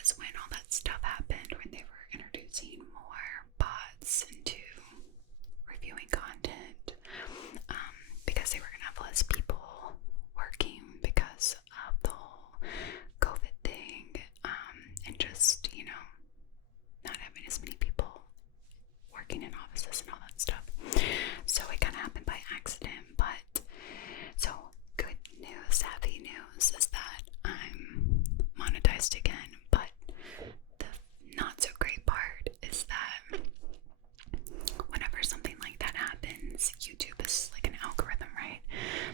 was when all that stuff happened, when they were introducing more bots into reviewing content, because they were gonna have less people working because of the whole COVID thing, and just, not having as many people working in offices and all that stuff. So it kind of happened by accident, but so good news, happy news is that I'm monetized again, but the not so great part is that whenever something like that happens, YouTube is like an algorithm, right?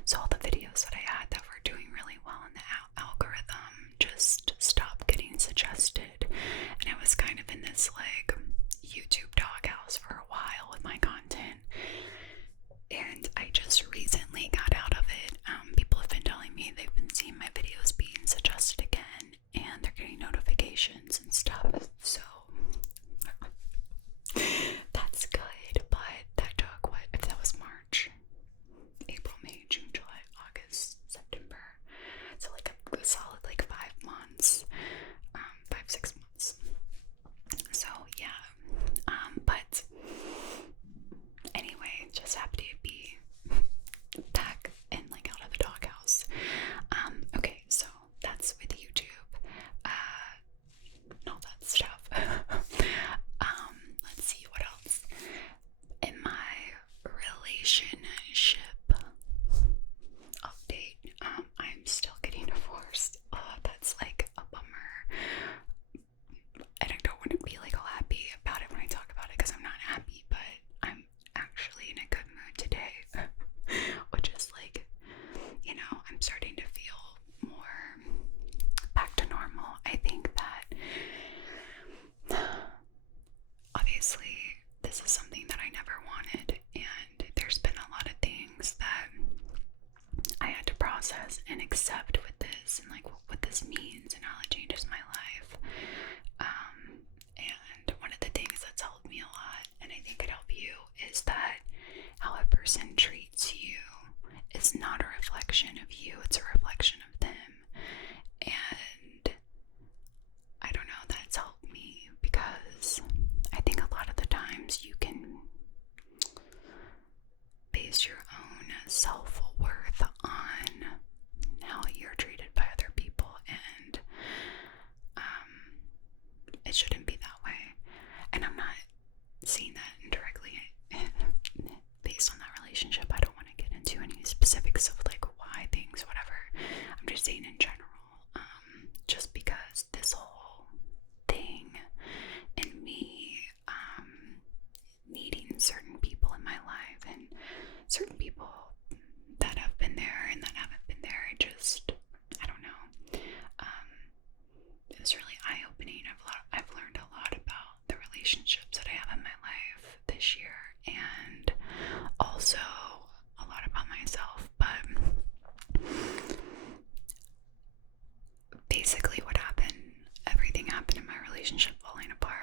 So all the videos that I had that were doing really well in the algorithm just stopped getting suggested, and I was kind of in this like YouTube doghouse for a while with my content, and I just recently got out of it. People have been telling me they've been seeing my videos being suggested again, and they're getting notifications and stuff, so that's good. But that took, what, if that was March, April, May, June, July, August, September, so like a solid like 5 months, 5-6 months. So yeah, but anyway, just happy to be back and like out of the doghouse. Okay, so that's with YouTube, and all that stuff. Let's see what else. In my relationship update, I'm still getting divorced. That's like a bummer. And I don't want to be like all happy about it when I talk about it, because I'm not happy, but I'm actually in a good mood today. Which is like, I'm starting to feel more back to normal. I think that obviously this is something that I never wanted, and there's been a lot of things that I had to process and accept with this, and like what this means and how it changes my life. And one of the things that's helped me a lot, and I think could help you, is that how a person treats you is not a reflection of you, it's a reflection of them. And I don't know, that's helped me, because I think a lot of the times you can base your own self-worth on how you're treated by other people, and it shouldn't be that way. And I'm not seeing that indirectly based on that relationship. I don't want to get into any specifics of like why things, whatever. I'm just saying in general, just because this whole thing and me needing certain people in my life, and certain people that have been there and that haven't been there, I don't know. It was really eye-opening. I've learned a lot about the relationships that I have in my life this year, and also a lot about myself. But basically what happened, everything happened in my relationship falling apart.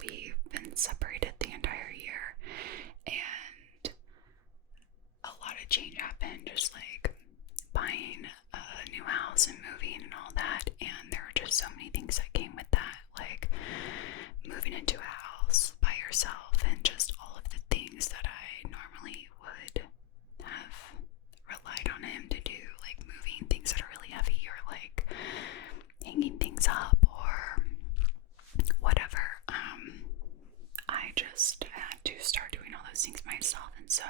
We've been separated the entire year, and a lot of change happened, just like buying a new house and moving and all that, and there were just so many things that came with that, like moving into a house by yourself, and just all of the things that I normally would have relied on him to do, like moving things that are really heavy, or like hanging things up or whatever. I just had to start doing all those things myself, and so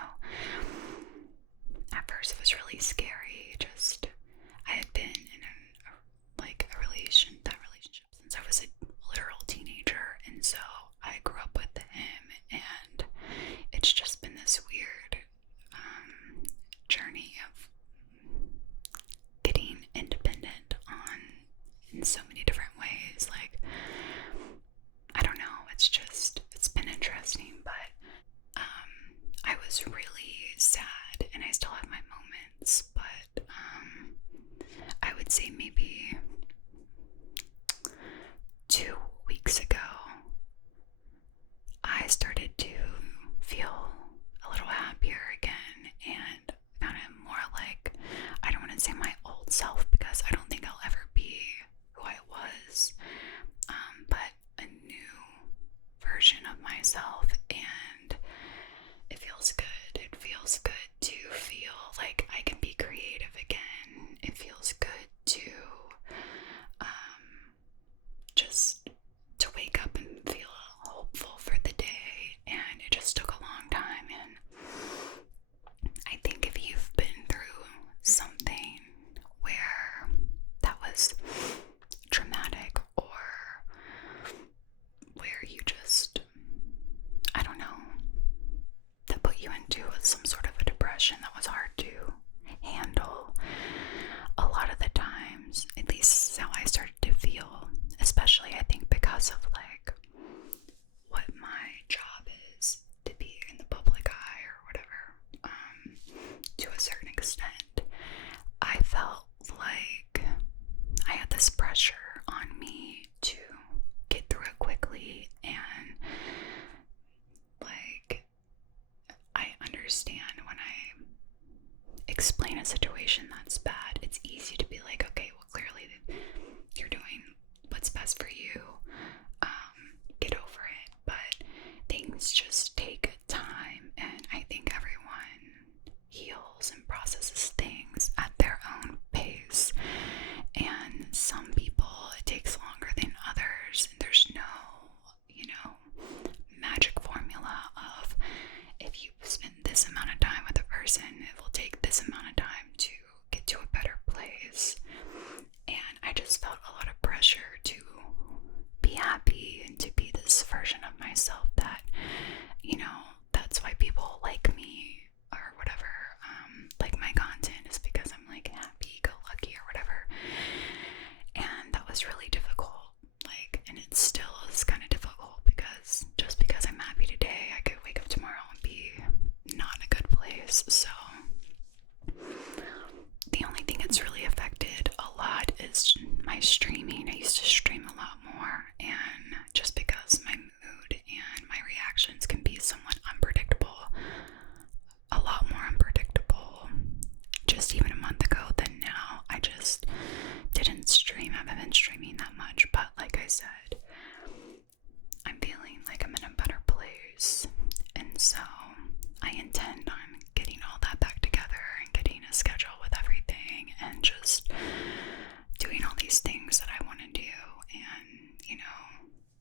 at first it was really scary. Just, I had been in a relationship since I was a literal teenager, and so I grew up with him, and it's just been this weird journey of getting independent in so many different ways. Like, I don't know, it's been interesting, but I was really sad, and I still have my moments, but I started to feel, especially I think because of like what my job is, to be in the public eye or whatever, to a certain extent, I felt like I had this pressure on me to get through it quickly. And like, I understand when I explain a situation that's bad, it's easy to be like, okay, well, clearly you're doing what's best for you, get over it. But things just take time, and I think everyone heals and processes things at their own pace, and some people it takes longer than others, and there's no, magic formula of if you spend this amount of time with a person, it will take this amount of time to get to a better place. And I just felt a lot of pressure to be happy and to be this version of myself that, that's why people like me or whatever, like my content, is because I'm like happy go lucky or whatever. And that was really difficult, like, and it still is kind of difficult, because just because I'm happy today, I could wake up tomorrow and be not in a good place. So the only thing that's really affected a lot is my streaming. I used to stream a lot more, and just because my mood and my reactions can be somewhat unpredictable, a lot more unpredictable just even a month ago than now, I just didn't stream. I haven't been streaming that much, but like I said, I'm feeling like I'm in a better place, and so I intend on getting all that back together and getting a schedule with everything and just doing all these things that I want to do, and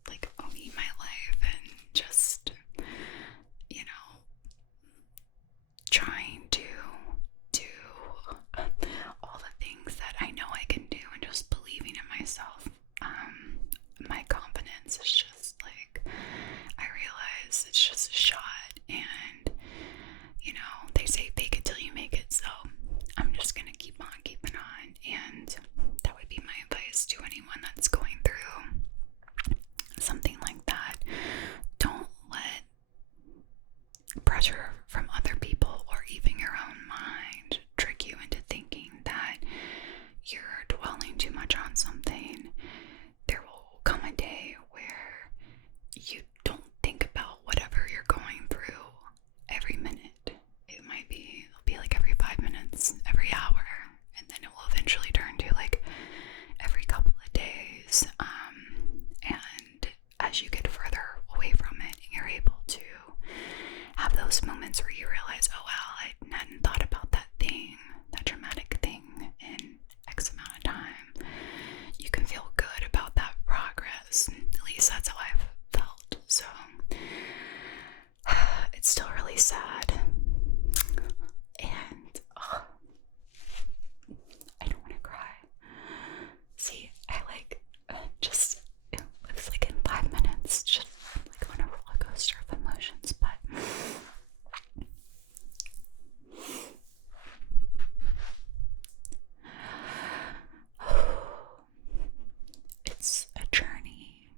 like owning my life, and just trying to do all the things that I know I can do, and just believing in myself. My confidence is just like, I realize it's just a shot, and they say fake it till you make it, so I'm just gonna keep on keeping on. And that would be my advice to anyone that's going through something like that. Don't let pressure from other people or even your own mind trick you into thinking that you're dwelling too much on something. There will come a day where you don't think about whatever you're going through every minute. It'll be like every 5 minutes, every hour, and then it will eventually turn to like every couple of days. And as you get further away from it, you're able to have those moments where you realize, oh wow, I hadn't thought about that thing, that dramatic thing, in X amount of time. You can feel good about that progress. At least that's how I've felt. So it's still really sad, and I don't want to cry. See, I it looks like in 5 minutes, just like on a roller coaster of emotions, but it's a journey,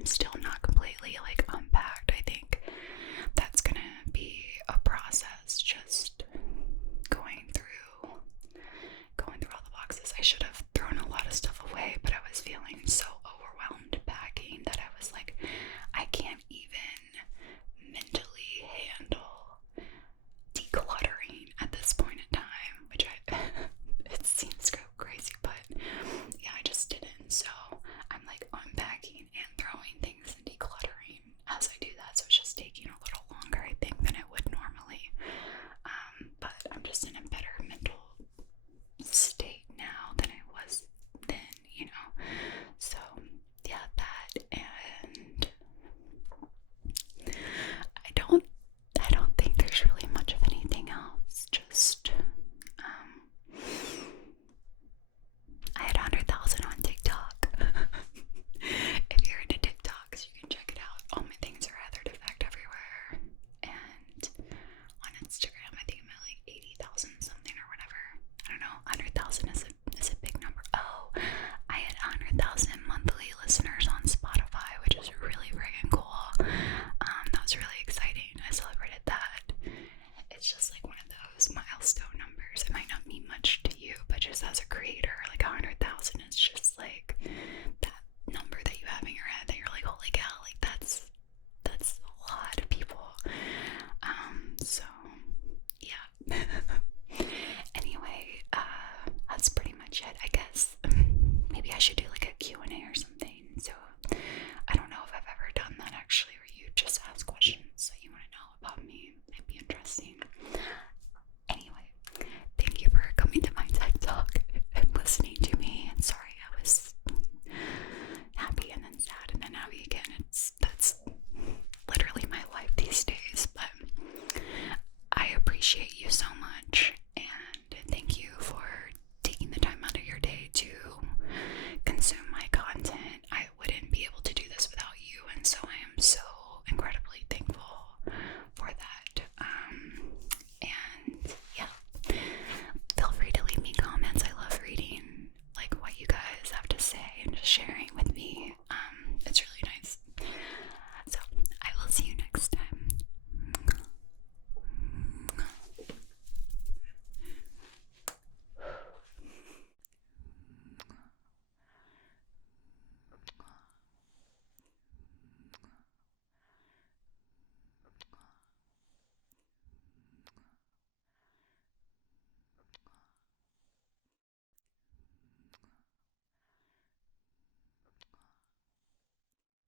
I'm still not completely like